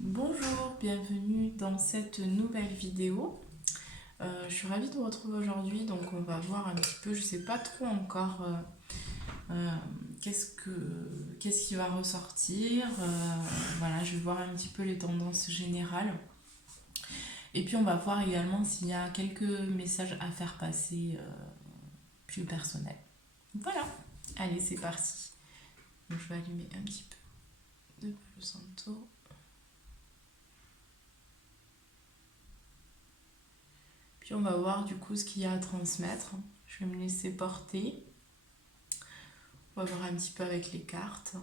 Bonjour, bienvenue dans cette nouvelle vidéo. Je suis ravie de vous retrouver aujourd'hui, donc on va voir un petit peu, je sais pas trop encore qu'est-ce qui va ressortir. Voilà, je vais voir un petit peu les tendances générales. Et puis on va voir également s'il y a quelques messages à faire passer plus personnels. Voilà, allez c'est parti. Donc, je vais allumer un petit peu de Palo Santo. Puis on va voir du coup ce qu'il y a à transmettre. Je vais me laisser porter. On va voir un petit peu avec les cartes.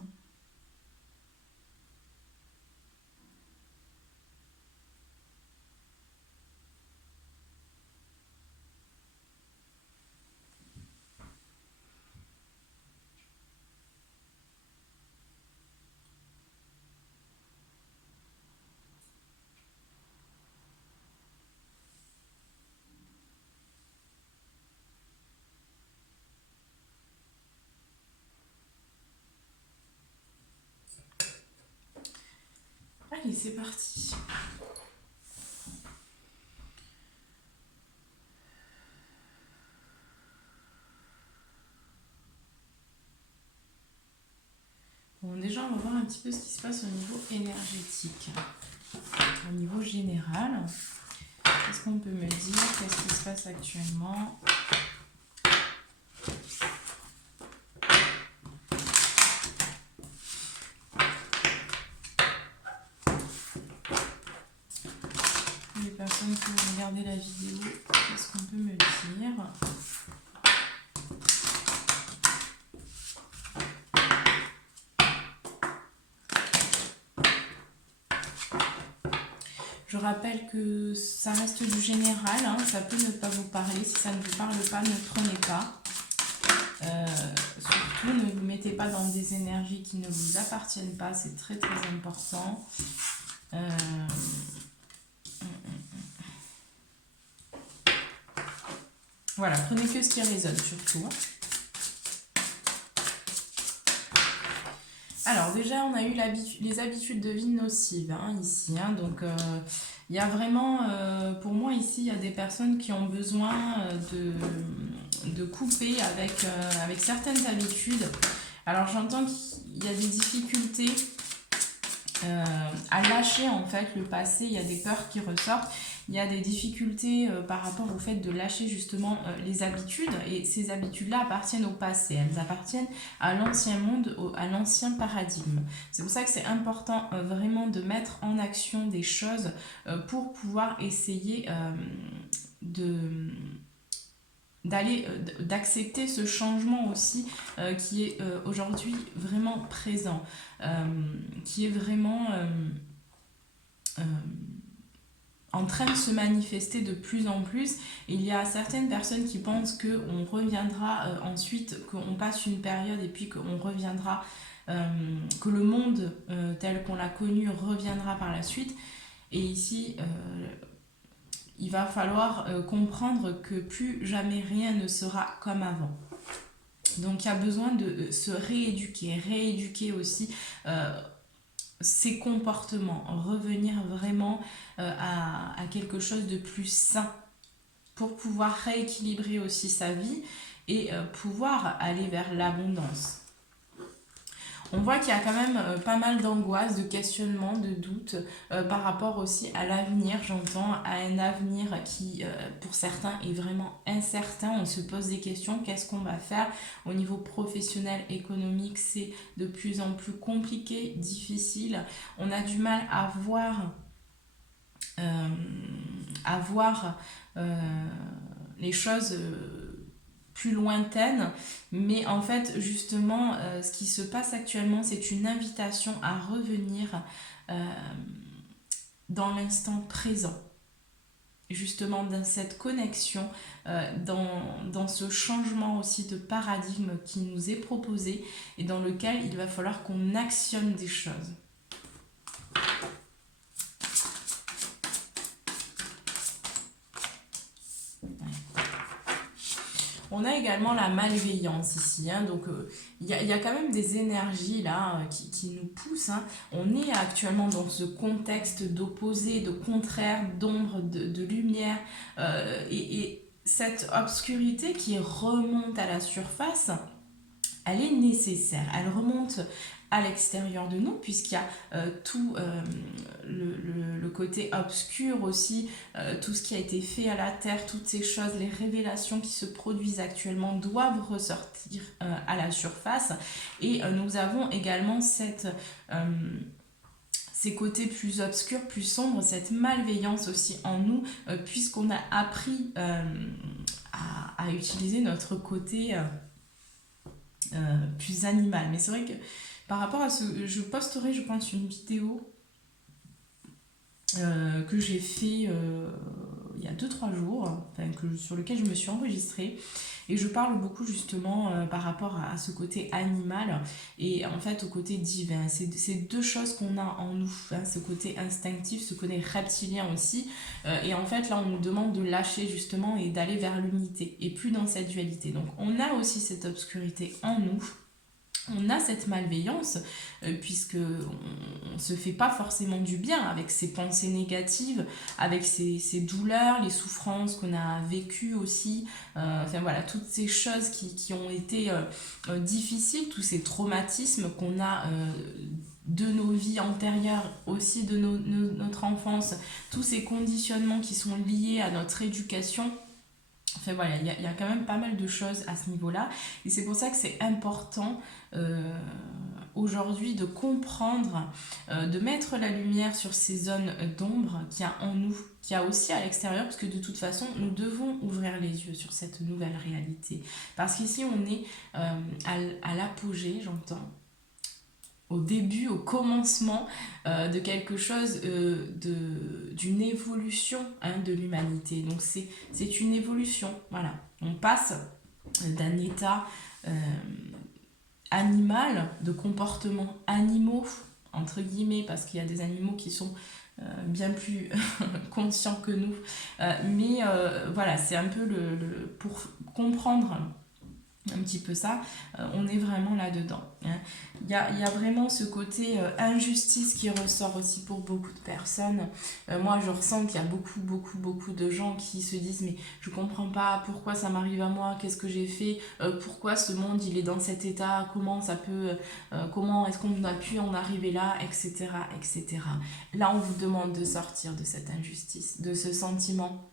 Allez, c'est parti. Bon, déjà, on va voir un petit peu ce qui se passe au niveau énergétique. Au niveau général, qu'est-ce qu'on peut me dire? Qu'est-ce qui se passe actuellement? Les personnes qui vont regarder la vidéo, qu'est-ce qu'on peut me dire? Je rappelle que ça reste du général, hein, ça peut ne pas vous parler. Si ça ne vous parle pas, ne prenez pas. Surtout, ne vous mettez pas dans des énergies qui ne vous appartiennent pas, c'est très très important. Voilà, prenez que ce qui résonne surtout. Alors déjà, on a eu les habitudes de vie nocives hein, ici. Hein, donc il y a vraiment, pour moi ici, il y a des personnes qui ont besoin de couper avec certaines habitudes. Alors j'entends qu'il y a des difficultés à lâcher en fait le passé, il y a des peurs qui ressortent. Il y a des difficultés par rapport au fait de lâcher justement les habitudes et ces habitudes-là appartiennent au passé, elles appartiennent à l'ancien monde, à l'ancien paradigme. C'est pour ça que c'est important vraiment de mettre en action des choses pour pouvoir essayer d'accepter ce changement aussi qui est aujourd'hui vraiment présent, qui est vraiment en train de se manifester de plus en plus. Et il y a certaines personnes qui pensent qu'on reviendra ensuite, qu'on passe une période et puis qu'on reviendra, que le monde tel qu'on l'a connu reviendra par la suite. Et ici, il va falloir comprendre que plus jamais rien ne sera comme avant. Donc il y a besoin de se rééduquer aussi ses comportements, revenir vraiment à quelque chose de plus sain pour pouvoir rééquilibrer aussi sa vie et pouvoir aller vers l'abondance. On voit qu'il y a quand même pas mal d'angoisse, de questionnement, de doute par rapport aussi à l'avenir, j'entends, à un avenir qui, pour certains, est vraiment incertain. On se pose des questions, qu'est-ce qu'on va faire au niveau professionnel, économique, c'est de plus en plus compliqué, difficile. On a du mal à voir, les choses plus lointaine, mais en fait justement ce qui se passe actuellement c'est une invitation à revenir dans l'instant présent, justement dans cette connexion, dans ce changement aussi de paradigme qui nous est proposé et dans lequel il va falloir qu'on actionne des choses. On a également la malveillance ici, hein, donc y a quand même des énergies là qui nous poussent, hein. On est actuellement dans ce contexte d'opposé, de contraire, d'ombre, de lumière, et cette obscurité qui remonte à la surface, elle est nécessaire, elle remonte à l'extérieur de nous, puisqu'il y a tout le côté obscur aussi, tout ce qui a été fait à la terre, toutes ces choses, les révélations qui se produisent actuellement doivent ressortir à la surface. Et nous avons également ces côtés plus obscurs, plus sombres, cette malveillance aussi en nous, puisqu'on a appris à utiliser notre côté plus animal. Mais c'est vrai que par rapport à ce... Je posterai, je pense, une vidéo que j'ai fait il y a 2-3 jours, enfin, sur lequel je me suis enregistrée. Et je parle beaucoup justement par rapport à ce côté animal et en fait au côté divin. C'est deux choses qu'on a en nous, hein, ce côté instinctif, ce côté reptilien aussi. Et en fait là on nous demande de lâcher justement et d'aller vers l'unité et plus dans cette dualité. Donc on a aussi cette obscurité en nous. On a cette malveillance puisque on se fait pas forcément du bien avec ces pensées négatives, avec ces douleurs, les souffrances qu'on a vécues aussi, enfin voilà, toutes ces choses qui ont été difficiles, tous ces traumatismes qu'on a de nos vies antérieures, aussi de notre enfance, tous ces conditionnements qui sont liés à notre éducation. Enfin voilà, il y a quand même pas mal de choses à ce niveau-là. Et c'est pour ça que c'est important aujourd'hui de comprendre, de mettre la lumière sur ces zones d'ombre qu'il y a en nous, qu'il y a aussi à l'extérieur, parce que de toute façon, nous devons ouvrir les yeux sur cette nouvelle réalité. Parce qu'ici, on est à l'apogée, j'entends, au début, au commencement de quelque chose, d'une évolution, hein, de l'humanité. Donc c'est une évolution, voilà. On passe d'un état animal, de comportements animaux, entre guillemets, parce qu'il y a des animaux qui sont bien plus conscients que nous. Mais voilà, c'est un peu pour comprendre un petit peu ça, on est vraiment là-dedans, hein. Il y a vraiment ce côté injustice qui ressort aussi pour beaucoup de personnes. Moi, je ressens qu'il y a beaucoup de gens qui se disent mais je comprends pas pourquoi ça m'arrive à moi, qu'est-ce que j'ai fait, pourquoi ce monde il est dans cet état, comment ça peut, comment est-ce qu'on a pu en arriver là, etc., etc. Là, on vous demande de sortir de cette injustice, de ce sentiment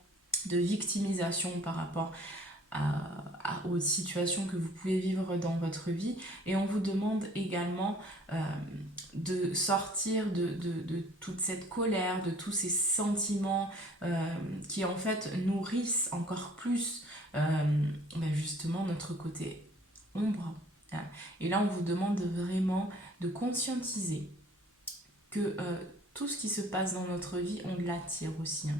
de victimisation par rapport aux situations que vous pouvez vivre dans votre vie, et on vous demande également de sortir de toute cette colère, de tous ces sentiments qui en fait nourrissent encore plus justement notre côté ombre, hein. Et là on vous demande vraiment de conscientiser que tout ce qui se passe dans notre vie, on l'attire aussi, hein.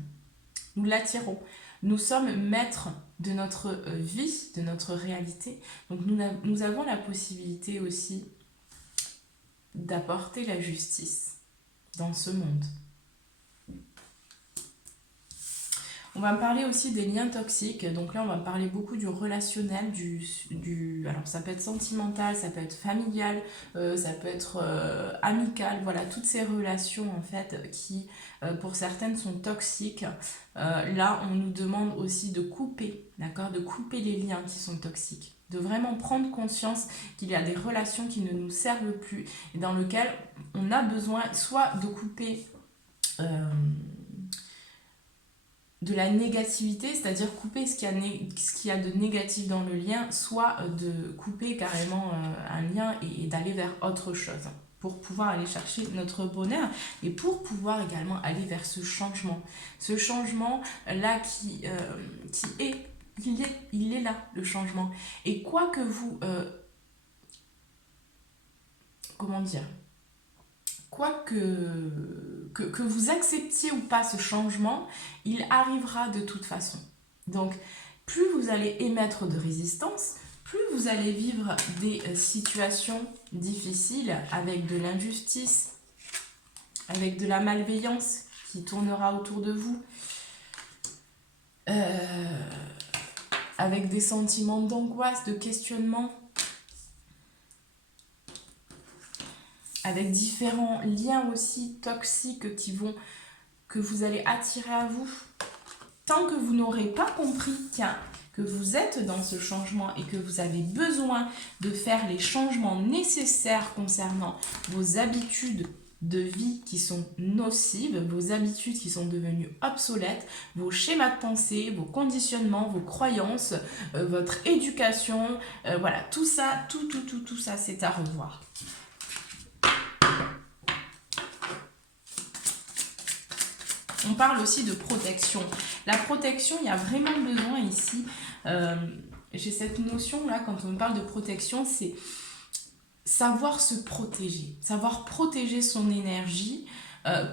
Nous l'attirons. Nous sommes maîtres de notre vie, de notre réalité. Donc nous avons la possibilité aussi d'apporter la justice dans ce monde. On va parler aussi des liens toxiques. Donc là, on va parler beaucoup du relationnel, alors ça peut être sentimental, ça peut être familial, ça peut être amical. Voilà, toutes ces relations en fait qui, pour certaines, sont toxiques. Là, on nous demande aussi de couper, d'accord, de couper les liens qui sont toxiques. De vraiment prendre conscience qu'il y a des relations qui ne nous servent plus et dans lesquelles on a besoin soit de couper de la négativité, c'est-à-dire couper ce qu'il y a de négatif dans le lien, soit de couper carrément un lien et d'aller vers autre chose pour pouvoir aller chercher notre bonheur et pour pouvoir également aller vers ce changement. Ce changement-là il est là, le changement. Et quoi que vous... comment dire ? Quoi que vous acceptiez ou pas ce changement, il arrivera de toute façon. Donc, plus vous allez émettre de résistance, plus vous allez vivre des situations difficiles avec de l'injustice, avec de la malveillance qui tournera autour de vous. avec des sentiments d'angoisse, de questionnement, avec différents liens aussi toxiques que vous allez attirer à vous. Tant que vous n'aurez pas compris, tiens, que vous êtes dans ce changement et que vous avez besoin de faire les changements nécessaires concernant vos habitudes de vie qui sont nocives, vos habitudes qui sont devenues obsolètes, vos schémas de pensée, vos conditionnements, vos croyances, votre éducation, voilà, tout ça, tout ça, c'est à revoir. On parle aussi de protection. La protection, il y a vraiment besoin ici. J'ai cette notion-là, quand on parle de protection, c'est savoir se protéger. Savoir protéger son énergie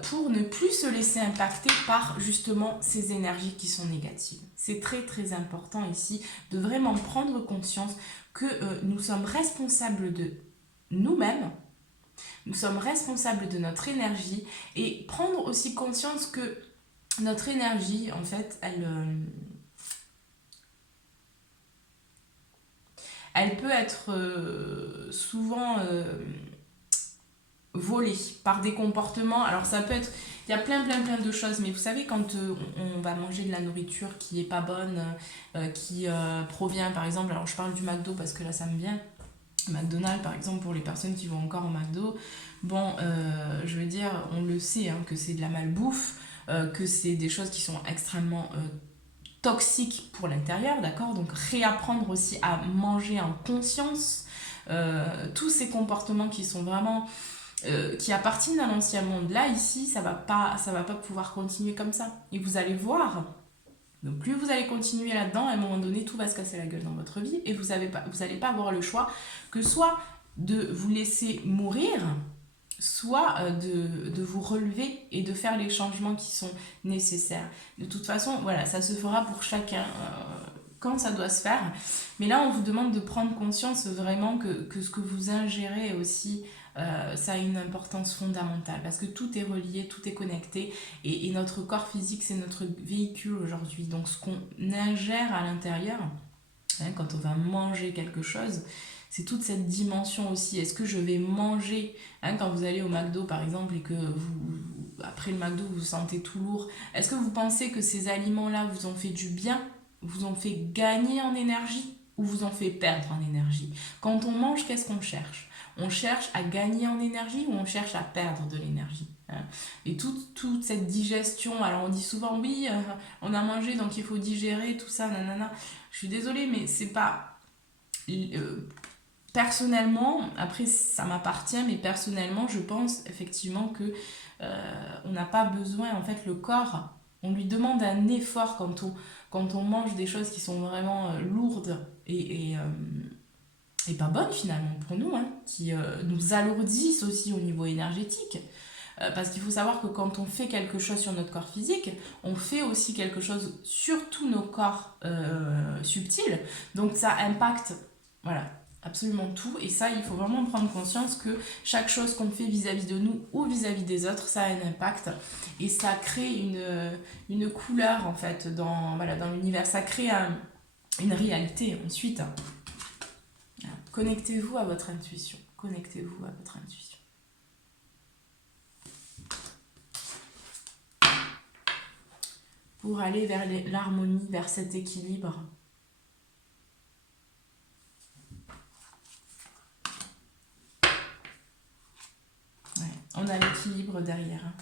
pour ne plus se laisser impacter par justement ces énergies qui sont négatives. C'est très très important ici de vraiment prendre conscience que nous sommes responsables de nous-mêmes. Nous sommes responsables de notre énergie et prendre aussi conscience que notre énergie, en fait, elle peut être souvent volée par des comportements. Alors ça peut être, il y a plein de choses, mais vous savez quand on va manger de la nourriture qui est pas bonne, qui provient par exemple, alors je parle du McDo parce que là ça me vient, McDonald's par exemple pour les personnes qui vont encore au McDo, bon je veux dire on le sait hein, que c'est de la malbouffe, que c'est des choses qui sont extrêmement toxiques pour l'intérieur, d'accord, donc réapprendre aussi à manger en conscience, tous ces comportements qui sont vraiment qui appartiennent à l'ancien monde, là ici ça va pas pouvoir continuer comme ça et vous allez voir. Donc plus vous allez continuer là-dedans, à un moment donné, tout va se casser la gueule dans votre vie et vous n'allez pas avoir le choix que soit de vous laisser mourir, soit de vous relever et de faire les changements qui sont nécessaires. De toute façon, voilà, ça se fera pour chacun quand ça doit se faire. Mais là, on vous demande de prendre conscience vraiment que ce que vous ingérez aussi, ça a une importance fondamentale parce que tout est relié, tout est connecté et notre corps physique c'est notre véhicule aujourd'hui, donc ce qu'on ingère à l'intérieur, hein, quand on va manger quelque chose, c'est toute cette dimension aussi. Est-ce que je vais manger, hein, quand vous allez au McDo par exemple et que après le McDo vous vous sentez tout lourd, est-ce que vous pensez que ces aliments là vous ont fait du bien, vous ont fait gagner en énergie ou vous ont fait perdre en énergie? Quand on mange, qu'est-ce qu'on cherche? On cherche à gagner en énergie ou on cherche à perdre de l'énergie, hein? Et toute cette digestion, alors on dit souvent oui, on a mangé donc il faut digérer, tout ça, nanana. Je suis désolée, mais c'est pas... personnellement, après ça m'appartient, mais personnellement je pense effectivement que on n'a pas besoin, en fait le corps, on lui demande un effort quand on mange des choses qui sont vraiment lourdes et pas bonnes finalement pour nous, hein, qui nous alourdissent aussi au niveau énergétique. Parce qu'il faut savoir que quand on fait quelque chose sur notre corps physique, on fait aussi quelque chose sur tous nos corps subtils. Donc ça impacte, voilà, absolument tout. Et ça, il faut vraiment prendre conscience que chaque chose qu'on fait vis-à-vis de nous ou vis-à-vis des autres, ça a un impact. Et ça crée une couleur, en fait, dans l'univers. Ça crée une réalité ensuite. Connectez-vous à votre intuition. Connectez-vous à votre intuition. Pour aller vers l'harmonie, vers cet équilibre. Ouais, on a l'équilibre derrière.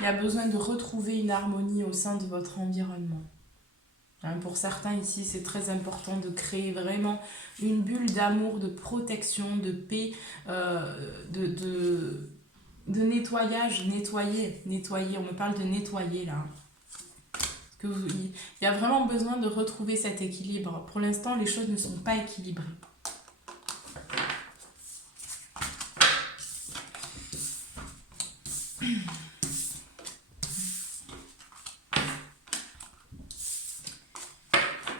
Il y a besoin de retrouver une harmonie au sein de votre environnement. Pour certains ici, c'est très important de créer vraiment une bulle d'amour, de protection, de paix, de nettoyage, nettoyer. On me parle de nettoyer là. Il y a vraiment besoin de retrouver cet équilibre. Pour l'instant, les choses ne sont pas équilibrées.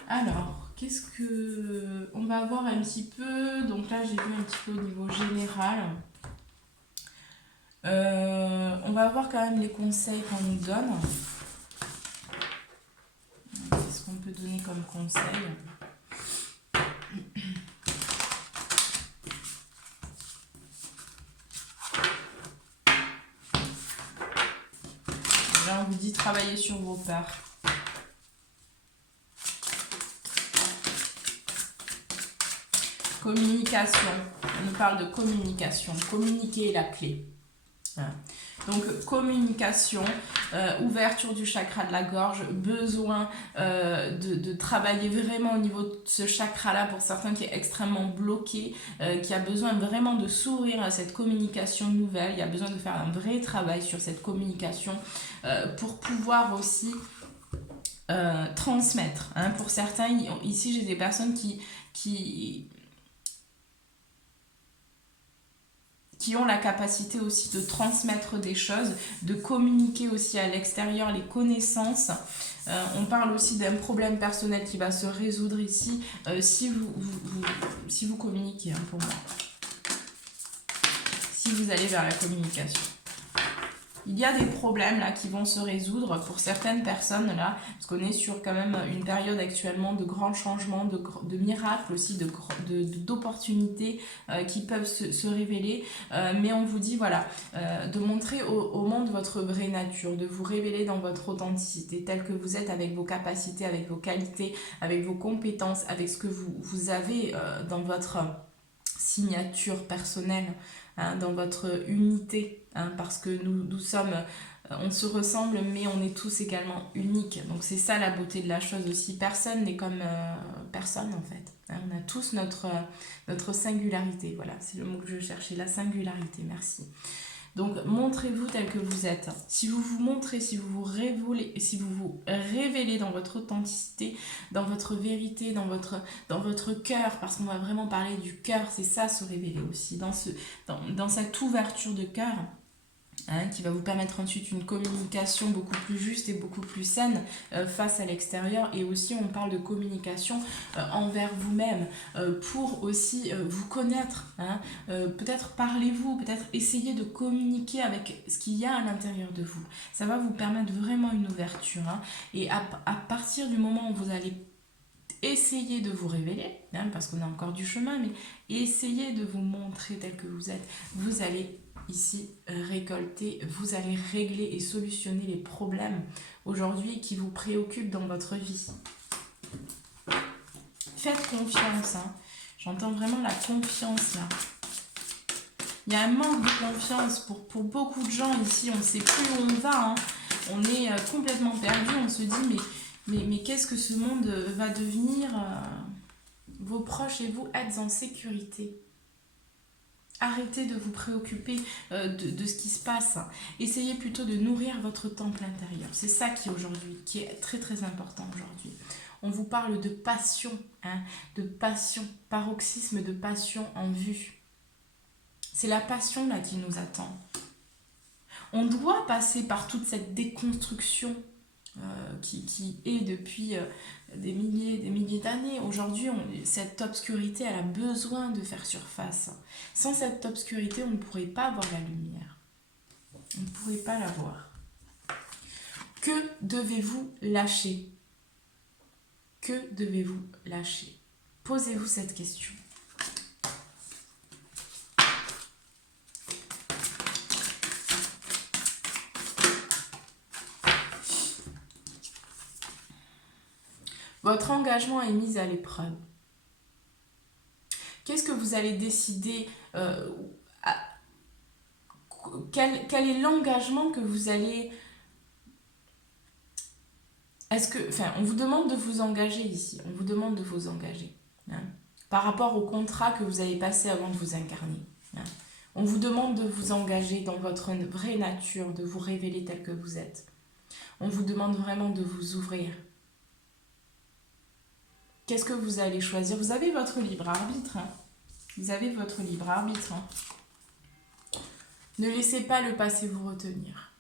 Alors, qu'est-ce que... On va voir un petit peu... Donc là, j'ai vu un petit peu au niveau général. On va voir quand même les conseils qu'on nous donne. Qu'est-ce qu'on peut donner comme conseil? Là, on vous dit travailler sur vos peurs. Communication. On nous parle de communication. Communiquer est la clé. Voilà. Donc, communication, ouverture du chakra de la gorge, besoin de travailler vraiment au niveau de ce chakra-là pour certains qui est extrêmement bloqué, qui a besoin vraiment de s'ouvrir à cette communication nouvelle. Il y a besoin de faire un vrai travail sur cette communication pour pouvoir aussi transmettre. Hein. Pour certains, ici j'ai des personnes qui ont la capacité aussi de transmettre des choses, de communiquer aussi à l'extérieur les connaissances. On parle aussi d'un problème personnel qui va se résoudre ici si vous communiquez, hein, pour moi. Si vous allez vers la communication. Il y a des problèmes là qui vont se résoudre pour certaines personnes là, parce qu'on est sur quand même une période actuellement de grands changements, de miracles aussi, d'opportunités qui peuvent se révéler. Mais on vous dit voilà, de montrer au monde votre vraie nature, de vous révéler dans votre authenticité telle que vous êtes, avec vos capacités, avec vos qualités, avec vos compétences, avec ce que vous avez dans votre signature personnelle. Hein, dans votre unité, hein, parce que nous sommes, on se ressemble, mais on est tous également uniques. Donc c'est ça la beauté de la chose aussi. Personne n'est comme personne en fait. Hein, on a tous notre singularité. Voilà, c'est le mot que je cherchais, la singularité. Merci. Donc montrez-vous tel que vous êtes. Si vous vous montrez, si vous vous révélez dans votre authenticité, dans votre vérité, dans votre cœur, parce qu'on va vraiment parler du cœur, c'est ça se révéler aussi, dans cette ouverture de cœur. Hein, qui va vous permettre ensuite une communication beaucoup plus juste et beaucoup plus saine face à l'extérieur. Et aussi on parle de communication envers vous-même pour aussi vous connaître. Hein. Peut-être parlez-vous, peut-être essayez de communiquer avec ce qu'il y a à l'intérieur de vous. Ça va vous permettre vraiment une ouverture. Hein. Et à partir du moment où vous allez essayez de vous révéler, hein, parce qu'on a encore du chemin, mais essayez de vous montrer tel que vous êtes. Vous allez ici récolter, vous allez régler et solutionner les problèmes aujourd'hui qui vous préoccupent dans votre vie. Faites confiance, hein. J'entends vraiment la confiance là. Il y a un manque de confiance pour beaucoup de gens ici, on ne sait plus où on va, hein. On est complètement perdu, on se dit mais qu'est-ce que ce monde va devenir? Vos proches et vous êtes en sécurité. Arrêtez de vous préoccuper de ce qui se passe. Essayez plutôt de nourrir votre temple intérieur. C'est ça qui est très très important aujourd'hui. On vous parle de passion, hein, de passion, paroxysme de passion en vue. C'est la passion là qui nous attend. On doit passer par toute cette déconstruction qui est depuis des milliers d'années. Aujourd'hui, cette obscurité, elle a besoin de faire surface. Sans cette obscurité, on ne pourrait pas voir la lumière. On ne pourrait pas la voir. Que devez-vous lâcher? Que devez-vous lâcher? Posez-vous cette question. Votre engagement est mis à l'épreuve. Qu'est-ce que vous allez décider quel est l'engagement que vous allez... on vous demande de vous engager ici. On vous demande de vous engager. Hein, par rapport au contrat que vous avez passé avant de vous incarner. Hein. On vous demande de vous engager dans votre vraie nature, de vous révéler tel que vous êtes. On vous demande vraiment de vous ouvrir. Qu'est-ce que vous allez choisir? Vous avez votre libre arbitre. Hein. Vous avez votre libre arbitre. Hein. Ne laissez pas le passé vous retenir.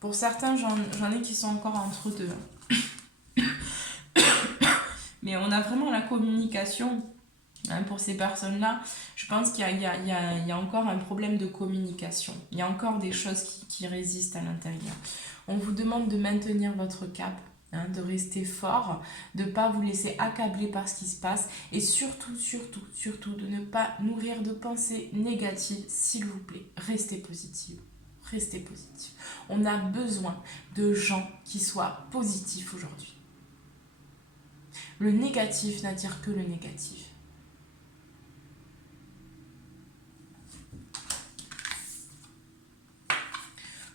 Pour certains, j'en ai qui sont encore entre deux. Mais on a vraiment la communication. Hein, pour ces personnes-là, je pense qu'il y a encore un problème de communication. Il y a encore des choses qui résistent à l'intérieur. On vous demande de maintenir votre cap. hein, de rester fort, de ne pas vous laisser accabler par ce qui se passe et surtout, surtout, surtout de ne pas nourrir de pensées négatives, s'il vous plaît. Restez positive. Restez positif. On a besoin de gens qui soient positifs aujourd'hui. Le négatif n'attire que le négatif.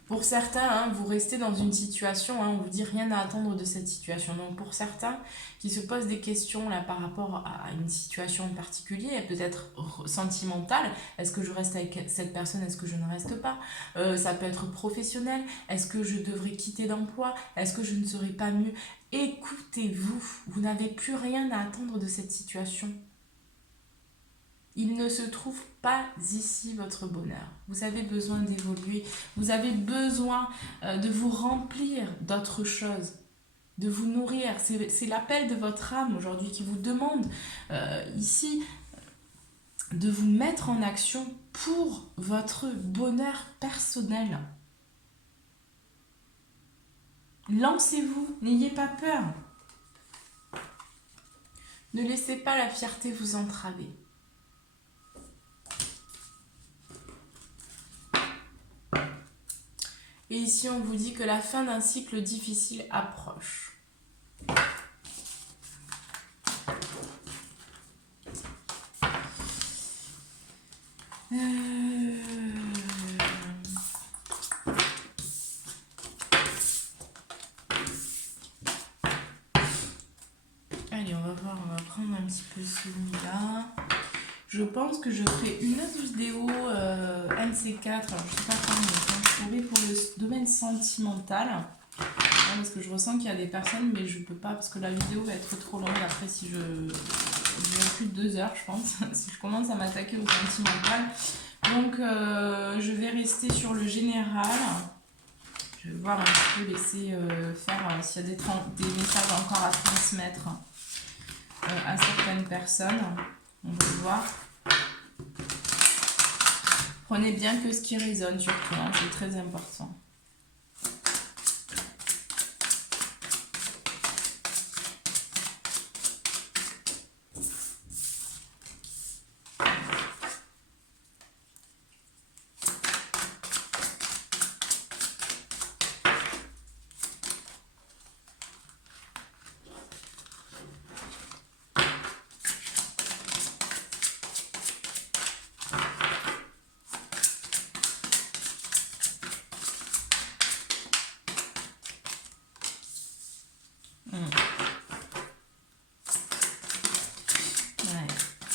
Pour certains, hein, vous restez dans une situation, hein, on vous dit rien à attendre de cette situation. Donc pour certains qui se posent des questions là, par rapport à une situation en particulier, peut-être sentimentale, est-ce que je reste avec cette personne, est-ce que je ne reste pas, ça peut être professionnel, est-ce que je devrais quitter d'emploi, est-ce que je ne serai pas mieux. Écoutez-vous, vous n'avez plus rien à attendre de cette situation. Il ne se trouve pas ici votre bonheur. Vous avez besoin d'évoluer. Vous avez besoin de vous remplir d'autres choses, de vous nourrir. C'est l'appel de votre âme aujourd'hui qui vous demande ici de vous mettre en action pour votre bonheur personnel. Lancez-vous, n'ayez pas peur. Ne laissez pas la fierté vous entraver. Et ici, on vous dit que la fin d'un cycle difficile approche. Allez, on va voir, on va prendre un petit peu celui-là. Je pense que je ferai une autre vidéo MC4, alors je sais pas quand je pourrai pour le domaine sentimental. Parce que je ressens qu'il y a des personnes, mais je peux pas, parce que la vidéo va être trop longue après si je vais plus de 2 heures, je pense, si je commence à m'attaquer au sentimental. Donc, je vais rester sur le général. Je vais voir un petit peu, laisser faire s'il y a des messages encore à transmettre à certaines personnes. On va voir. Prenez bien que ce qui résonne surtout, hein, c'est très important.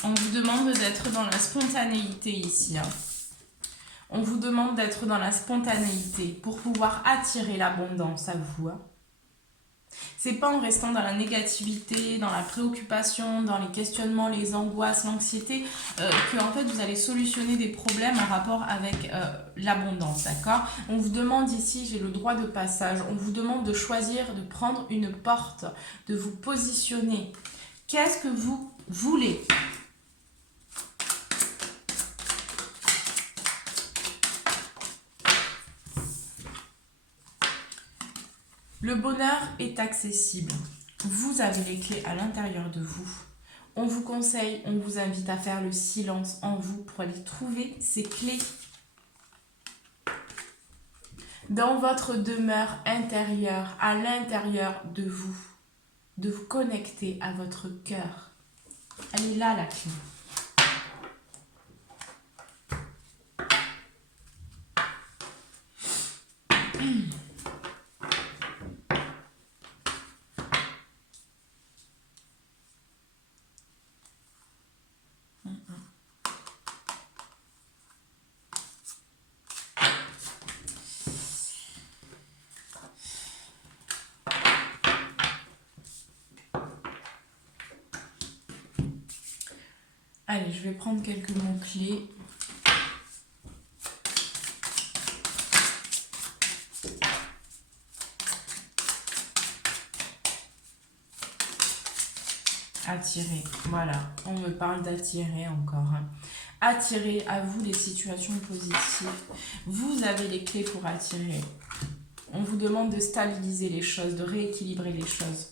On vous demande d'être dans la spontanéité ici. Hein. On vous demande d'être dans la spontanéité pour pouvoir attirer l'abondance à vous. Hein. C'est pas en restant dans la négativité, dans la préoccupation, dans les questionnements, les angoisses, l'anxiété, que en fait vous allez solutionner des problèmes en rapport avec l'abondance, d'accord? On vous demande ici, j'ai le droit de passage, on vous demande de choisir, de prendre une porte, de vous positionner. Qu'est-ce que vous voulez? Le bonheur est accessible. Vous avez les clés à l'intérieur de vous. On vous conseille, on vous invite à faire le silence en vous pour aller trouver ces clés dans votre demeure intérieure, à l'intérieur de vous connecter à votre cœur. Elle est là, la clé. Allez, je vais prendre quelques mots-clés. Attirer, voilà, on me parle d'attirer encore. Hein. Attirer à vous les situations positives. Vous avez les clés pour attirer On vous demande de stabiliser les choses, de rééquilibrer les choses.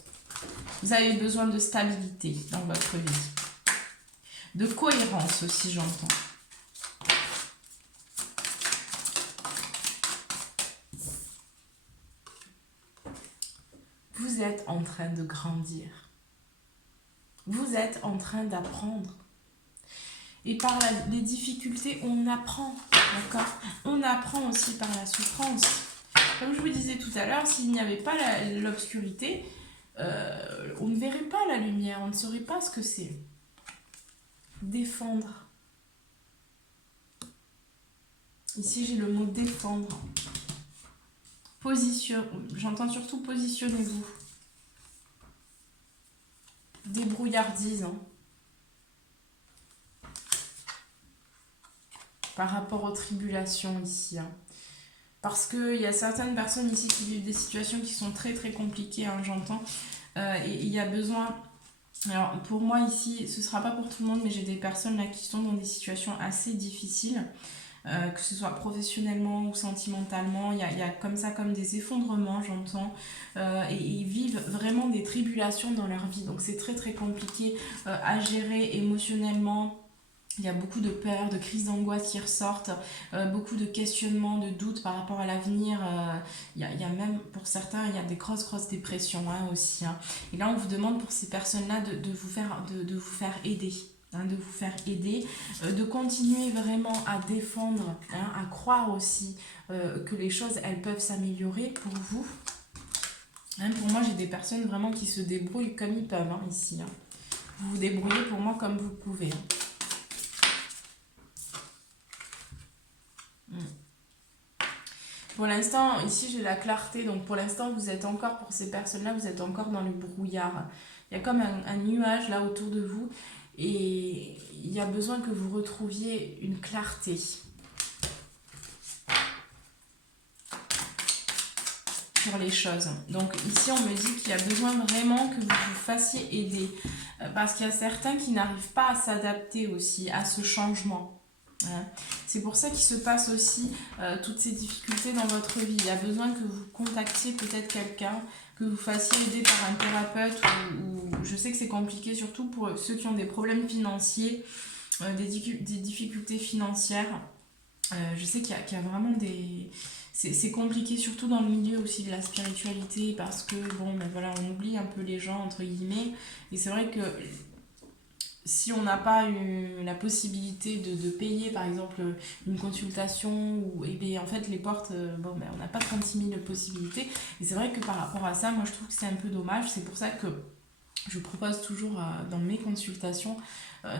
Vous avez besoin de stabilité dans votre vie. De cohérence aussi, j'entends. Vous êtes en train de grandir. Vous êtes en train d'apprendre. Et par les difficultés, on apprend. D'accord? On apprend aussi par la souffrance. Comme je vous disais tout à l'heure, s'il n'y avait pas l'obscurité, on ne verrait pas la lumière, on ne saurait pas ce que c'est. Défendre. Ici, j'ai le mot défendre. J'entends surtout positionnez-vous. Débrouillardise. Hein. Par rapport aux tribulations ici. Hein. Parce qu'il y a certaines personnes ici qui vivent des situations qui sont très très compliquées, hein, j'entends. Et il y a besoin... Alors pour moi ici, ce ne sera pas pour tout le monde, mais j'ai des personnes là qui sont dans des situations assez difficiles. Que ce soit professionnellement ou sentimentalement, il y a comme ça comme des effondrements, j'entends, et ils vivent vraiment des tribulations dans leur vie, donc c'est très très compliqué à gérer émotionnellement. Il y a beaucoup de peurs, de crises d'angoisse qui ressortent, beaucoup de questionnements, de doutes par rapport à l'avenir. Il y a même, pour certains, il y a des grosses dépressions hein, aussi. Hein. Et là, on vous demande pour ces personnes-là de vous faire aider. Hein, de vous faire aider, de continuer vraiment à défendre, hein, à croire aussi que les choses, elles peuvent s'améliorer pour vous. Hein, pour moi, j'ai des personnes vraiment qui se débrouillent comme ils peuvent, hein, ici. Hein. Vous vous débrouillez pour moi comme vous pouvez. Hein. Pour l'instant, ici j'ai la clarté, donc pour l'instant vous êtes encore, pour ces personnes-là, vous êtes encore dans le brouillard. Il y a comme un nuage là autour de vous et il y a besoin que vous retrouviez une clarté. Sur les choses. Donc ici on me dit qu'il y a besoin vraiment que vous vous fassiez aider parce qu'il y a certains qui n'arrivent pas à s'adapter aussi à ce changement. C'est pour ça qu'il se passe aussi toutes ces difficultés dans votre vie. Il y a besoin que vous contactiez peut-être quelqu'un, que vous fassiez aider par un thérapeute ou je sais que c'est compliqué surtout pour ceux qui ont des problèmes financiers, des difficultés financières. Je sais qu'il y a vraiment des... C'est compliqué surtout dans le milieu aussi de la spiritualité parce que bon ben voilà on oublie un peu les gens entre guillemets et c'est vrai que si on n'a pas eu la possibilité de payer par exemple une consultation ou et bien en fait les portes bon ben on n'a pas 36 000 possibilités et c'est vrai que par rapport à ça moi je trouve que c'est un peu dommage, c'est pour ça que je propose toujours dans mes consultations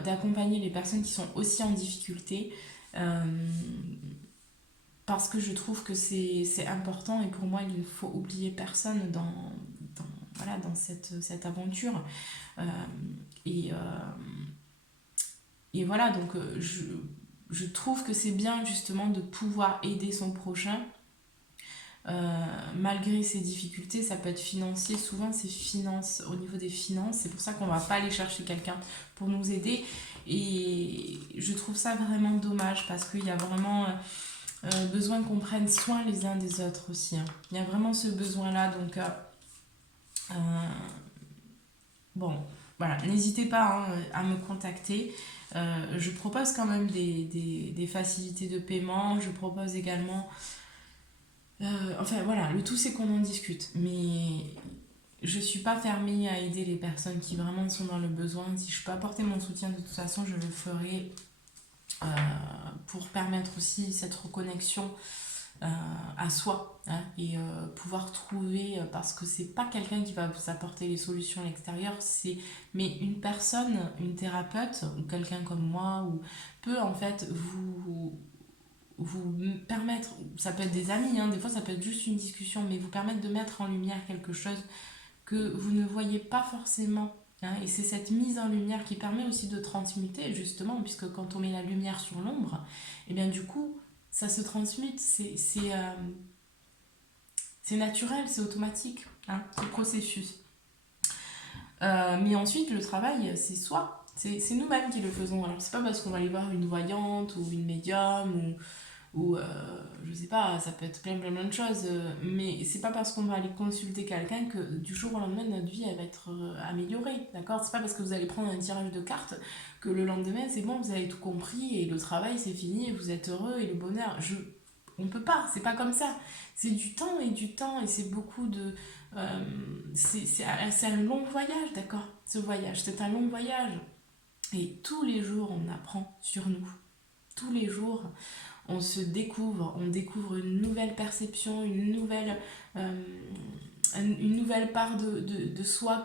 d'accompagner les personnes qui sont aussi en difficulté parce que je trouve que c'est important et pour moi il ne faut oublier personne dans cette aventure et voilà donc je trouve que c'est bien justement de pouvoir aider son prochain malgré ses difficultés. Ça peut être financier, souvent c'est au niveau des finances, c'est pour ça qu'on va pas aller chercher quelqu'un pour nous aider et je trouve ça vraiment dommage parce qu'il y a vraiment besoin qu'on prenne soin les uns des autres aussi. Hein. Il y a vraiment ce besoin-là. Donc, bon, voilà, n'hésitez pas hein, à me contacter. Je propose quand même des facilités de paiement. Je propose également... enfin, voilà, le tout c'est qu'on en discute. Mais je ne suis pas fermée à aider les personnes qui vraiment sont dans le besoin. Si je peux apporter mon soutien, de toute façon, je le ferai. Pour permettre aussi cette reconnexion à soi hein, et pouvoir trouver parce que c'est pas quelqu'un qui va vous apporter les solutions à l'extérieur mais une personne, une thérapeute ou quelqu'un comme moi ou peut en fait vous permettre, ça peut être des amis hein, des fois ça peut être juste une discussion mais vous permettre de mettre en lumière quelque chose que vous ne voyez pas forcément. Hein, et c'est cette mise en lumière qui permet aussi de transmuter, justement, puisque quand on met la lumière sur l'ombre, et bien du coup, ça se transmute, c'est naturel, c'est automatique, hein, ce processus. Mais ensuite, le travail, c'est soi, c'est nous-mêmes qui le faisons. Alors, c'est pas parce qu'on va aller voir une voyante ou une médium ou je sais pas, ça peut être plein de choses, mais c'est pas parce qu'on va aller consulter quelqu'un que du jour au lendemain notre vie elle va être améliorée, d'accord? C'est pas parce que vous allez prendre un tirage de cartes que le lendemain c'est bon, vous avez tout compris et le travail c'est fini et vous êtes heureux et le bonheur. On peut pas, c'est pas comme ça. C'est du temps et c'est beaucoup de. C'est un long voyage, d'accord? Ce voyage, c'est un long voyage. Et tous les jours, on apprend sur nous. Tous les jours, on découvre une nouvelle perception, euh, une nouvelle part de soi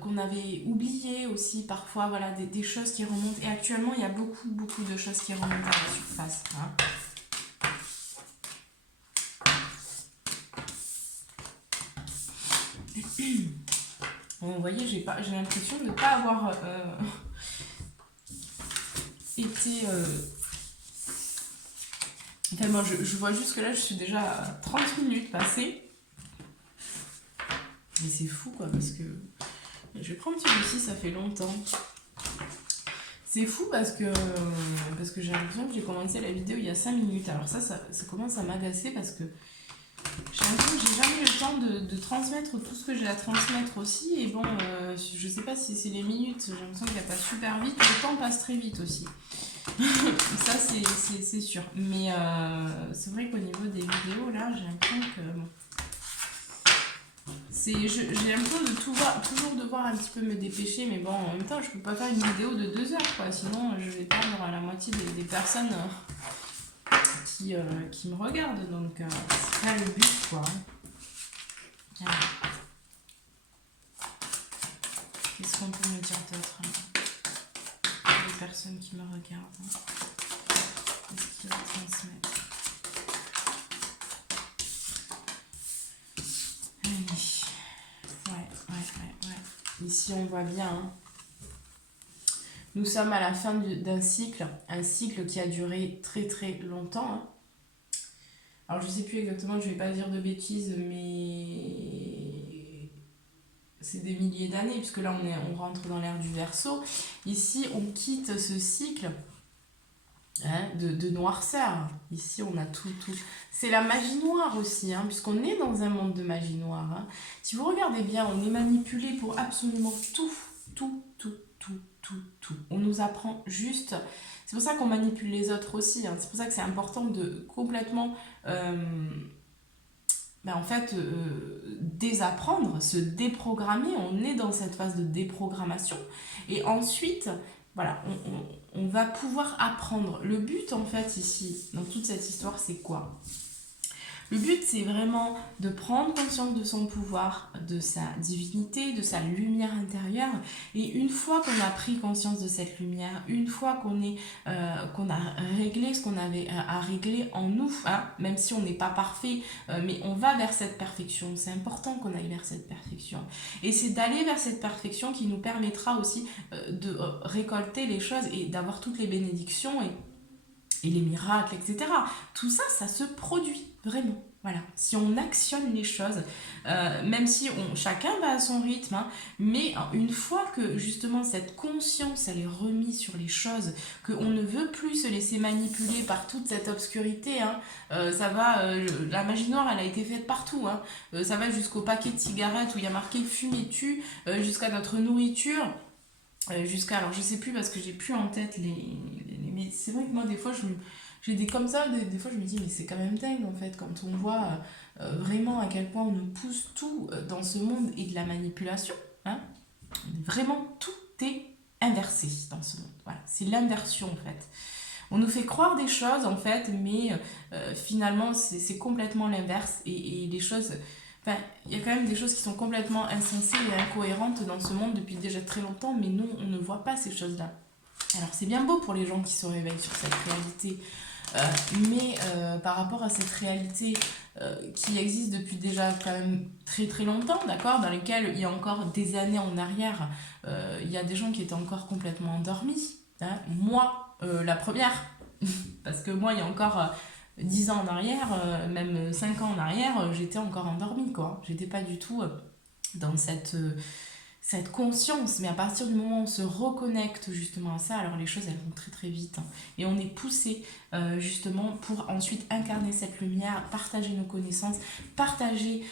qu'on avait oubliée aussi parfois, voilà, des choses qui remontent. Et actuellement, il y a beaucoup de choses qui remontent à la surface. Hein. Bon, vous voyez, j'ai l'impression de ne pas avoir été... Enfin, moi, je vois juste que là, je suis déjà à 30 minutes passées. Et c'est fou, quoi, parce que... Je vais prendre celui-ci, ça fait longtemps. C'est fou parce que j'ai l'impression que j'ai commencé la vidéo il y a 5 minutes. Alors ça commence à m'agacer parce que j'ai l'impression que j'ai jamais eu le temps de transmettre tout ce que j'ai à transmettre aussi. Et bon, je sais pas si c'est les minutes, j'ai l'impression qu'elle passe super vite. Le temps passe très vite aussi. Ça, c'est sûr. Mais c'est vrai qu'au niveau des vidéos, là, j'ai l'impression que... Bon, j'ai l'impression de toujours devoir un petit peu me dépêcher. Mais bon, en même temps, je peux pas faire une vidéo de 2 heures, quoi. Sinon, je vais perdre la moitié des personnes qui me regardent. Donc, c'est pas le but, quoi. Alors, qu'est-ce qu'on peut me dire d'autre les personnes qui me regardent? Qu'est-ce qu'ils vont transmettre? Ouais. Ici, on voit bien. Hein. Nous sommes à la fin d'un cycle. Un cycle qui a duré très longtemps. Hein. Alors, je sais plus exactement, je vais pas dire de bêtises, mais c'est des milliers d'années, puisque là, on rentre dans l'ère du Verseau. Ici, on quitte ce cycle de noirceur. Ici, on a tout. C'est la magie noire aussi, hein, puisqu'on est dans un monde de magie noire. Hein. Si vous regardez bien, on est manipulé pour absolument tout. On nous apprend juste. C'est pour ça qu'on manipule les autres aussi. Hein. C'est pour ça que c'est important de complètement... désapprendre, se déprogrammer. On est dans cette phase de déprogrammation. Et ensuite... Voilà, on va pouvoir apprendre. Le but, en fait, ici, dans toute cette histoire, c'est quoi? Le but, c'est vraiment de prendre conscience de son pouvoir, de sa divinité, de sa lumière intérieure. Et une fois qu'on a pris conscience de cette lumière, une fois qu'on a réglé ce qu'on avait à régler en nous, hein, même si on n'est pas parfait, mais on va vers cette perfection. C'est important qu'on aille vers cette perfection. Et c'est d'aller vers cette perfection qui nous permettra aussi de récolter les choses et d'avoir toutes les bénédictions et les miracles, etc. Tout ça, ça se produit, vraiment. Voilà, si on actionne les choses, même si chacun va à son rythme, hein, mais une fois que justement cette conscience elle est remise sur les choses, qu'on ne veut plus se laisser manipuler par toute cette obscurité, hein, ça va, la magie noire elle a été faite partout, hein, ça va jusqu'au paquet de cigarettes où il y a marqué fumer tue, jusqu'à notre nourriture. Alors je sais plus parce que j'ai plus en tête mais c'est vrai que moi des fois j'ai des comme ça, des fois je me dis mais c'est quand même dingue en fait quand on voit vraiment à quel point on nous pousse tout dans ce monde et de la manipulation, hein. Vraiment tout est inversé dans ce monde, voilà, c'est l'inversion en fait. On nous fait croire des choses en fait, mais finalement c'est complètement l'inverse et les choses... Enfin, il y a quand même des choses qui sont complètement insensées et incohérentes dans ce monde depuis déjà très longtemps, mais nous, on ne voit pas ces choses-là. Alors, c'est bien beau pour les gens qui se réveillent sur cette réalité, mais par rapport à cette réalité qui existe depuis déjà quand même très longtemps, d'accord, dans lesquelles il y a encore des années en arrière, il y a des gens qui étaient encore complètement endormis. Hein. Moi, la première, parce que moi, il y a encore... 10 ans en arrière, même 5 ans en arrière, j'étais encore endormie, quoi. J'étais pas du tout dans cette cette conscience, mais à partir du moment où on se reconnecte justement à ça, alors les choses elles vont très très vite, hein. Et on est poussé justement pour ensuite incarner cette lumière, partager nos connaissances, partager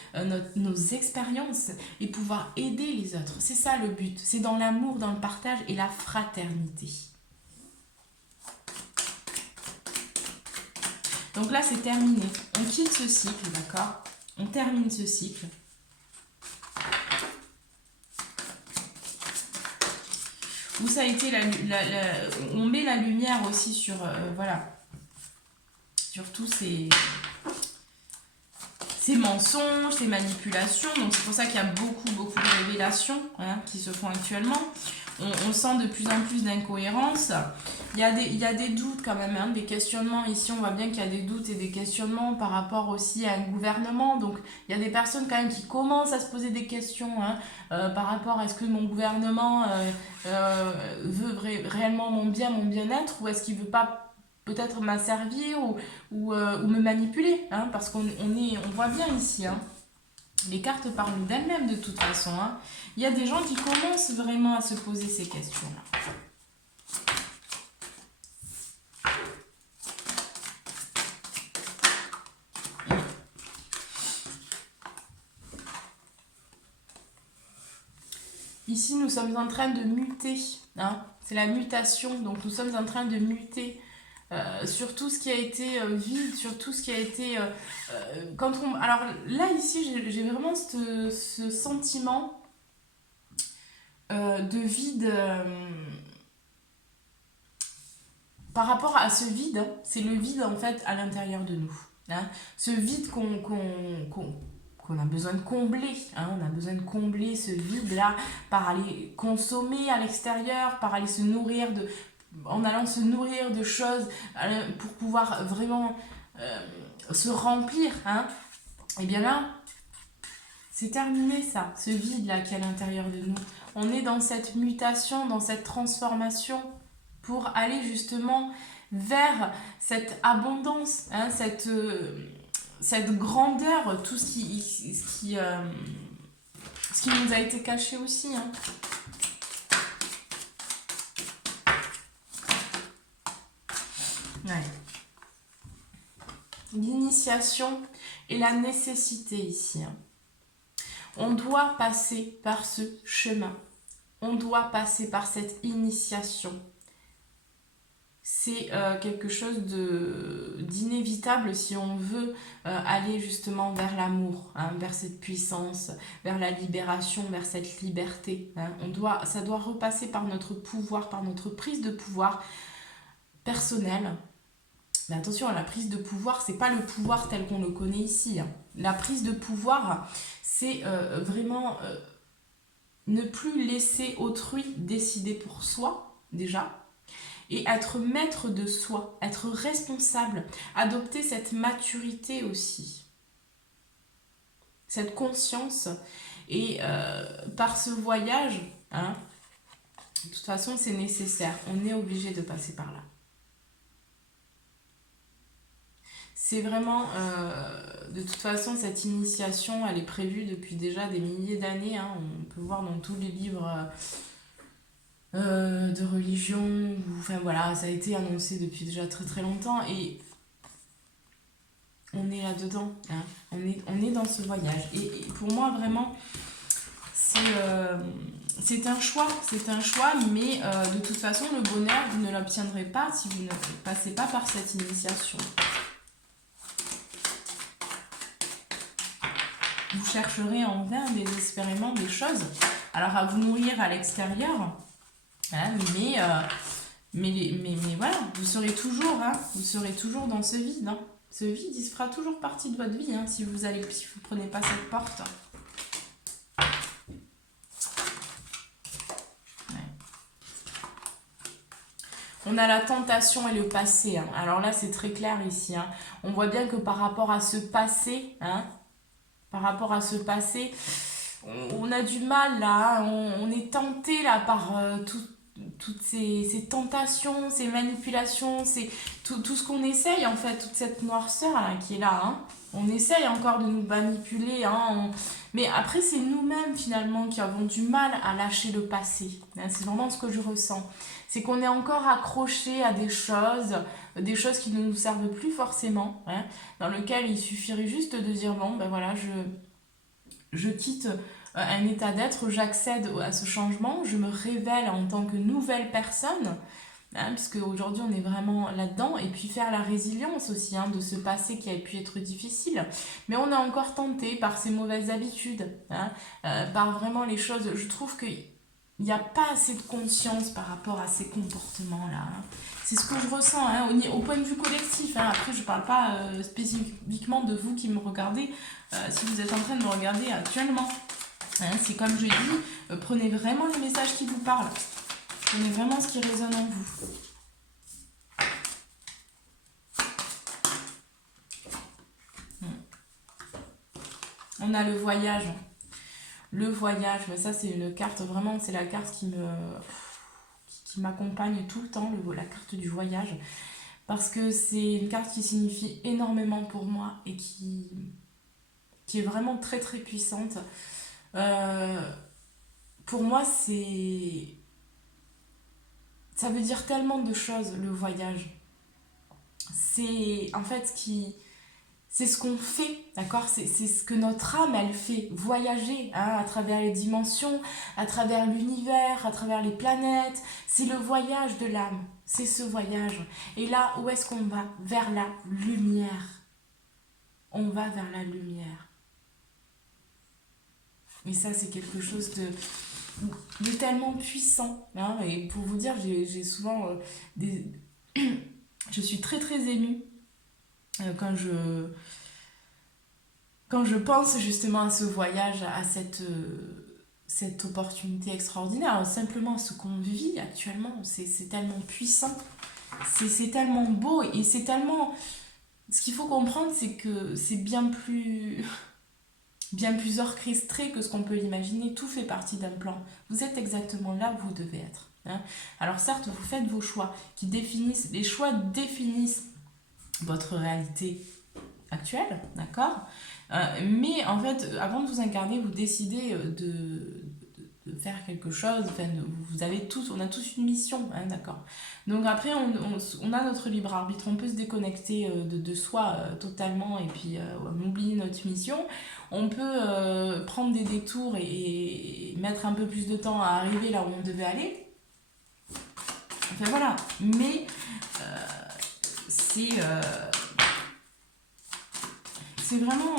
nos expériences et pouvoir aider les autres. C'est ça le but, c'est dans l'amour, dans le partage et la fraternité. Donc là c'est terminé, on quitte ce cycle, d'accord? On termine ce cycle. Où ça a été on met la lumière aussi sur voilà, sur tous ces mensonges, ces manipulations. Donc c'est pour ça qu'il y a beaucoup de révélations qui se font actuellement. On sent de plus en plus d'incohérences. Il y a des doutes quand même, des questionnements. Ici, on voit bien qu'il y a des doutes et des questionnements par rapport aussi à un gouvernement. Donc, il y a des personnes quand même qui commencent à se poser des questions par rapport à est-ce que mon gouvernement veut réellement mon bien-être, ou est-ce qu'il veut pas peut-être m'asservir ou me manipuler, parce qu'on voit bien ici, les cartes parlent d'elles-mêmes de toute façon. Il y a des gens qui commencent vraiment à se poser ces questions-là. Ici, nous sommes en train de muter. C'est la mutation. Donc, nous sommes en train de muter sur tout ce qui a été vide, sur tout ce qui a été... Alors là, ici, j'ai vraiment ce sentiment de vide... par rapport à ce vide, c'est le vide en fait à l'intérieur de nous. Ce vide qu'on a besoin de combler. On a besoin de combler ce vide-là par aller consommer à l'extérieur, par aller se nourrir en allant se nourrir de choses pour pouvoir vraiment se remplir. Et bien là, c'est terminé ça, ce vide-là qui est à l'intérieur de nous. On est dans cette mutation, dans cette transformation pour aller justement vers cette abondance, cette grandeur, tout ce qui nous a été caché aussi. Ouais. L'initiation et la nécessité ici. On doit passer par ce chemin. On doit passer par cette initiation. C'est quelque chose d'inévitable si on veut aller justement vers l'amour, vers cette puissance, vers la libération, vers cette liberté. Ça doit repasser par notre pouvoir, par notre prise de pouvoir personnelle. Mais attention, la prise de pouvoir, c'est pas le pouvoir tel qu'on le connaît ici. La prise de pouvoir, c'est vraiment ne plus laisser autrui décider pour soi, déjà, et être maître de soi, être responsable, adopter cette maturité aussi, cette conscience. Et par ce voyage, de toute façon, c'est nécessaire. On est obligé de passer par là. C'est vraiment, de toute façon, cette initiation, elle est prévue depuis déjà des milliers d'années. On peut voir dans tous les livres de religion. Enfin voilà, ça a été annoncé depuis déjà très très longtemps. Et on est là-dedans. On est dans ce voyage. Et pour moi, vraiment, c'est un choix. C'est un choix, mais de toute façon, le bonheur, vous ne l'obtiendrez pas si vous ne passez pas par cette initiation. Vous chercherez en vain désespérément des choses, alors à vous nourrir à l'extérieur, mais voilà, vous serez toujours dans ce vide. Ce vide, il se fera toujours partie de votre vie si vous prenez pas cette porte. Ouais. On a la tentation et le passé. Alors là, c'est très clair ici. On voit bien que par rapport à ce passé, on a du mal là, on est tenté là par toutes ces tentations, ces manipulations, tout ce qu'on essaye en fait, toute cette noirceur là, qui est là. On essaye encore de nous manipuler, hein, mais après c'est nous-mêmes finalement qui avons du mal à lâcher le passé. Hein, c'est vraiment ce que je ressens. C'est qu'on est encore accroché à des choses qui ne nous servent plus forcément, hein, dans lesquelles il suffirait juste de dire bon ben voilà, je quitte un état d'être, j'accède à ce changement, je me révèle en tant que nouvelle personne, hein, puisque aujourd'hui on est vraiment là-dedans, et puis faire la résilience aussi, hein, de ce passé qui a pu être difficile, mais on est encore tenté par ces mauvaises habitudes, hein, par vraiment les choses. Je trouve qu'il n'y a pas assez de conscience par rapport à ces comportements-là, hein. C'est ce que je ressens, hein, au point de vue collectif, hein. Après je ne parle pas spécifiquement de vous qui me regardez, si vous êtes en train de me regarder actuellement. Hein, c'est comme je dis, prenez vraiment les messages qui vous parlent. Prenez vraiment ce qui résonne en vous. On a le voyage. Le voyage, ça c'est une carte, vraiment, c'est la carte qui m'accompagne tout le temps, la carte du voyage. Parce que c'est une carte qui signifie énormément pour moi et qui est vraiment très très puissante. Pour moi, ça veut dire tellement de choses, le voyage. C'est en fait c'est ce qu'on fait, d'accord, c'est ce que notre âme, elle fait, voyager, hein, à travers les dimensions, à travers l'univers, à travers les planètes. C'est le voyage de l'âme, c'est ce voyage. Et là, où est-ce qu'on va? Vers la lumière. On va vers la lumière. Et ça, c'est quelque chose de tellement puissant, hein. Et pour vous dire, j'ai souvent je suis très très émue quand je pense justement à ce voyage, à cette opportunité extraordinaire, simplement à ce qu'on vit actuellement. C'est tellement puissant, c'est tellement beau, et c'est tellement... Ce qu'il faut comprendre, c'est que c'est bien plus orchestré que ce qu'on peut l'imaginer. Tout fait partie d'un plan. Vous êtes exactement là où vous devez être, hein. Alors certes, vous faites vos choix les choix définissent votre réalité actuelle, d'accord, mais en fait, avant de vous incarner, vous décidez de faire quelque chose. Enfin, on a tous une mission, hein, d'accord. Donc après, on a notre libre arbitre, on peut se déconnecter de soi totalement, et puis on oublie notre mission. On peut prendre des détours et mettre un peu plus de temps à arriver là où on devait aller. Enfin voilà, mais c'est vraiment...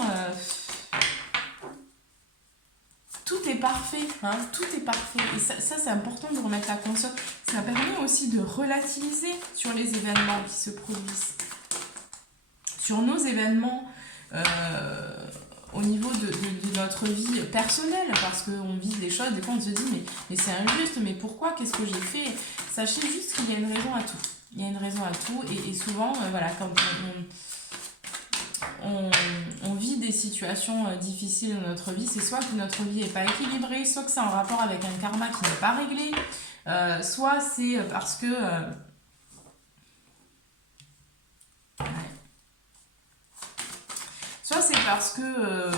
tout est parfait, hein, tout est parfait. Et ça c'est important de remettre la conscience. Ça permet aussi de relativiser sur les événements qui se produisent. Sur nos événements au niveau de notre vie personnelle, parce qu'on vit des choses, des fois on se dit mais c'est injuste, mais pourquoi, qu'est-ce que j'ai fait? Sachez juste qu'il y a une raison à tout. Il y a une raison à tout, et souvent, voilà, quand on vit des situations difficiles dans notre vie, c'est soit que notre vie n'est pas équilibrée, soit que c'est en rapport avec un karma qui n'est pas réglé, soit c'est parce que... soit c'est parce que...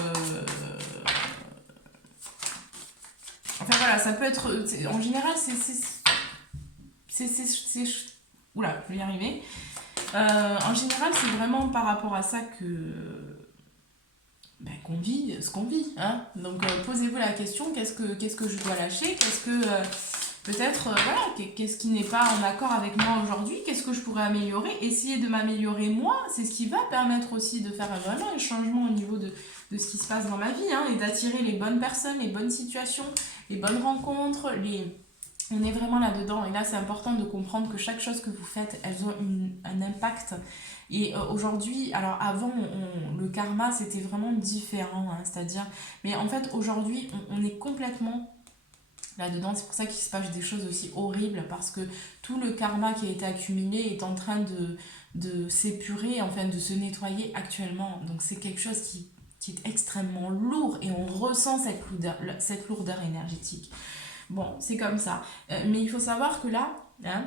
enfin voilà, ça peut être... En général, oula, je vais y arriver. En général, c'est vraiment par rapport à ça qu'on vit ce qu'on vit, hein. Donc posez-vous la question, qu'est-ce que je dois lâcher, peut-être voilà, qu'est-ce qui n'est pas en accord avec moi aujourd'hui, qu'est-ce que je pourrais améliorer, essayer de m'améliorer moi. C'est ce qui va permettre aussi de faire vraiment un changement au niveau de ce qui se passe dans ma vie, hein, et d'attirer les bonnes personnes, les bonnes situations, les bonnes rencontres, on est vraiment là-dedans. Et là, c'est important de comprendre que chaque chose que vous faites, elles ont un impact. Et aujourd'hui, alors avant, le karma, c'était vraiment différent, hein, c'est-à-dire... Mais en fait, aujourd'hui, on est complètement là-dedans. C'est pour ça qu'il se passe des choses aussi horribles, parce que tout le karma qui a été accumulé est en train de s'épurer, enfin de se nettoyer actuellement. Donc c'est quelque chose qui est extrêmement lourd, et on ressent cette lourdeur énergétique. Bon, c'est comme ça. Mais il faut savoir que là, hein,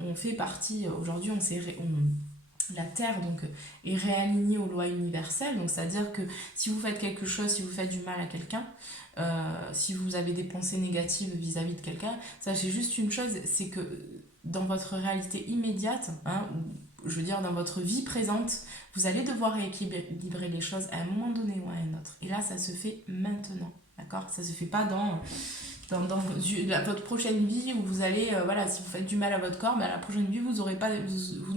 on fait partie, aujourd'hui, la Terre donc est réalignée aux lois universelles, donc c'est-à-dire que si vous faites quelque chose, si vous faites du mal à quelqu'un, si vous avez des pensées négatives vis-à-vis de quelqu'un, sachez juste une chose, c'est que dans votre réalité immédiate, hein, ou je veux dire dans votre vie présente, vous allez devoir rééquilibrer les choses à un moment donné ou à un autre. Et là, ça se fait maintenant, d'accord? Ça se fait pas dans votre prochaine vie où vous allez, voilà, si vous faites du mal à votre corps, ben, la prochaine vie, vous ne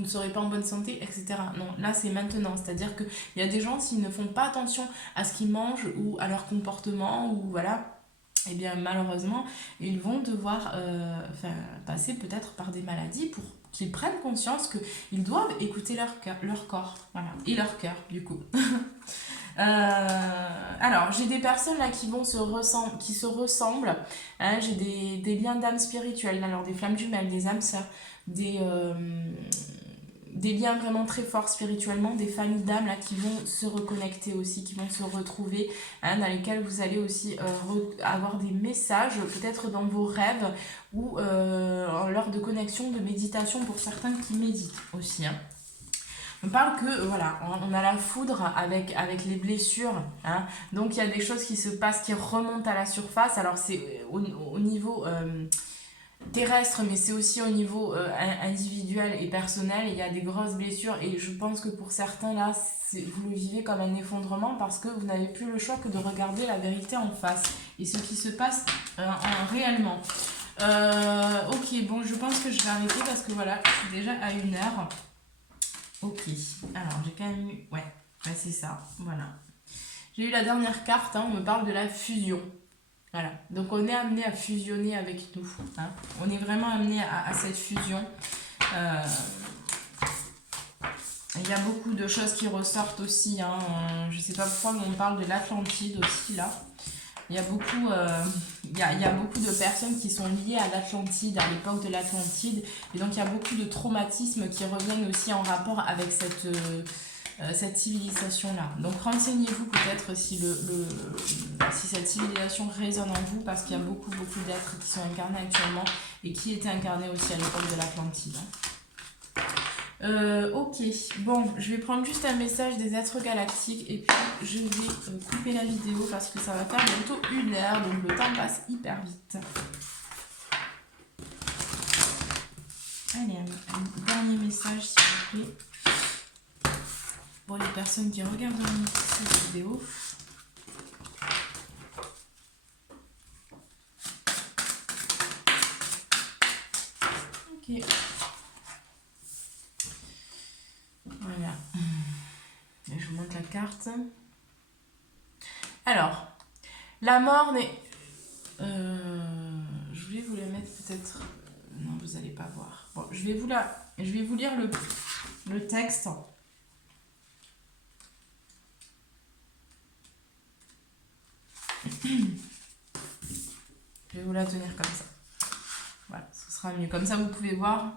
serez pas en bonne santé, etc. Non, là, c'est maintenant. C'est-à-dire qu'il y a des gens, s'ils ne font pas attention à ce qu'ils mangent ou à leur comportement, ou voilà, et bien malheureusement, ils vont devoir passer peut-être par des maladies pour qu'ils prennent conscience qu'ils doivent écouter leur corps, voilà, et leur cœur, du coup. Alors, j'ai des personnes là qui se ressemblent. Hein, j'ai des liens d'âme spirituels, alors des flammes jumelles, des âmes sœurs, des liens vraiment très forts spirituellement, des familles d'âmes là qui vont se reconnecter aussi, qui vont se retrouver, hein, dans lesquelles vous allez aussi avoir des messages, peut-être dans vos rêves ou lors de connexion, de méditation pour certains qui méditent aussi. Hein. On parle que, voilà, on a la foudre avec les blessures, hein, donc il y a des choses qui se passent, qui remontent à la surface, alors c'est au niveau terrestre, mais c'est aussi au niveau individuel et personnel, il y a des grosses blessures, et je pense que pour certains, là, vous le vivez comme un effondrement, parce que vous n'avez plus le choix que de regarder la vérité en face, et ce qui se passe réellement. Ok, bon, je pense que je vais arrêter, parce que voilà, je suis déjà à 1 heure. Ok, alors j'ai quand même eu... Ouais, c'est ça, voilà. J'ai eu la dernière carte, hein, on me parle de la fusion. Voilà, donc on est amené à fusionner avec nous. Hein. On est vraiment amené à cette fusion. Il y a beaucoup de choses qui ressortent aussi. Hein. Je sais pas pourquoi, mais on parle de l'Atlantide aussi, là. Il y a beaucoup, il y a beaucoup de personnes qui sont liées à l'Atlantide, à l'époque de l'Atlantide. Et donc, il y a beaucoup de traumatismes qui reviennent aussi en rapport avec cette civilisation-là. Donc, renseignez-vous peut-être si cette civilisation résonne en vous, parce qu'il y a beaucoup d'êtres qui sont incarnés actuellement et qui étaient incarnés aussi à l'époque de l'Atlantide. Ok, bon, je vais prendre juste un message des êtres galactiques et puis je vais couper la vidéo parce que ça va faire bientôt 1 heure, donc le temps passe hyper vite. Allez, un dernier message s'il vous plaît. Pour les personnes qui regardent cette vidéo. Ok. Voilà. Et je vous montre la carte. Alors, la mort n'est... je voulais vous la mettre peut-être... Non, vous n'allez pas voir. Bon, je vais vous lire le texte. Je vais vous la tenir comme ça. Voilà, ce sera mieux. Comme ça, vous pouvez voir.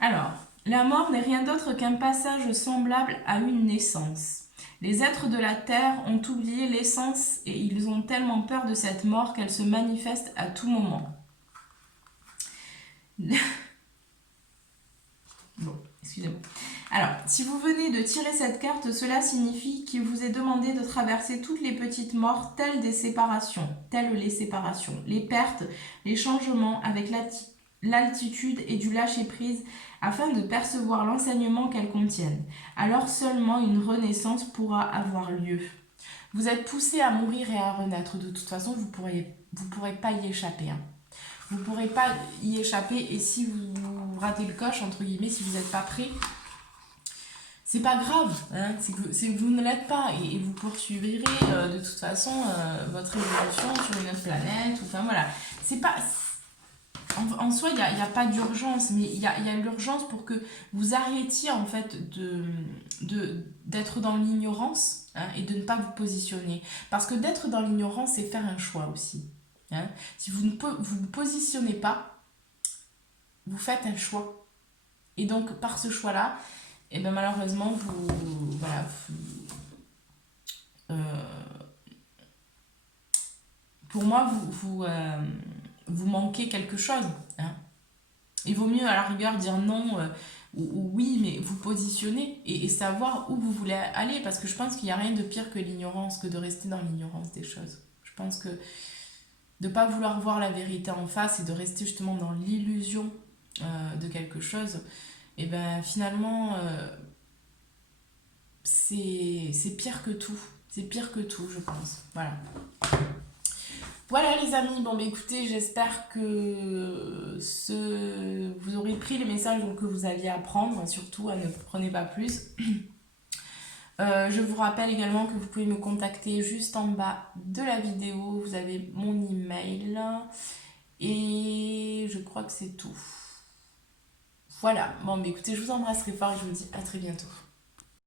Alors, la mort n'est rien d'autre qu'un passage semblable à une naissance. Les êtres de la Terre ont oublié l'essence et ils ont tellement peur de cette mort qu'elle se manifeste à tout moment. Bon, excusez-moi. Alors, si vous venez de tirer cette carte, cela signifie qu'il vous est demandé de traverser toutes les petites morts telles les séparations, les pertes, les changements avec l'altitude et du lâcher-prise afin de percevoir l'enseignement qu'elles contiennent. Alors seulement une renaissance pourra avoir lieu. Vous êtes poussé à mourir et à renaître. De toute façon, vous pourrez pas y échapper. Hein. Vous ne pourrez pas y échapper, et si vous ratez le coche, entre guillemets, si vous n'êtes pas prêt, c'est pas grave, hein, c'est que vous ne l'êtes pas, et vous poursuivrez de toute façon votre évolution sur une autre planète, enfin voilà. C'est pas... En soi, il n'y a pas d'urgence, mais il y a l'urgence pour que vous arrêtiez en fait d'être dans l'ignorance, hein, et de ne pas vous positionner. Parce que d'être dans l'ignorance, c'est faire un choix aussi. Hein. Si vous ne vous positionnez pas, vous faites un choix. Et donc, par ce choix-là, et bien malheureusement, pour moi, vous manquez quelque chose. Hein. Il vaut mieux à la rigueur dire non ou oui, mais vous positionner et savoir où vous voulez aller, parce que je pense qu'il n'y a rien de pire que l'ignorance, que de rester dans l'ignorance des choses. Je pense que de ne pas vouloir voir la vérité en face et de rester justement dans l'illusion de quelque chose, et ben finalement, c'est pire que tout. C'est pire que tout, je pense. Voilà. Voilà les amis, bon bah écoutez, j'espère que vous aurez pris les messages que vous aviez à prendre, surtout ne prenez pas plus. Je vous rappelle également que vous pouvez me contacter juste en bas de la vidéo, vous avez mon email et je crois que c'est tout. Voilà, bon bah écoutez, je vous embrasse très fort et je vous dis à très bientôt.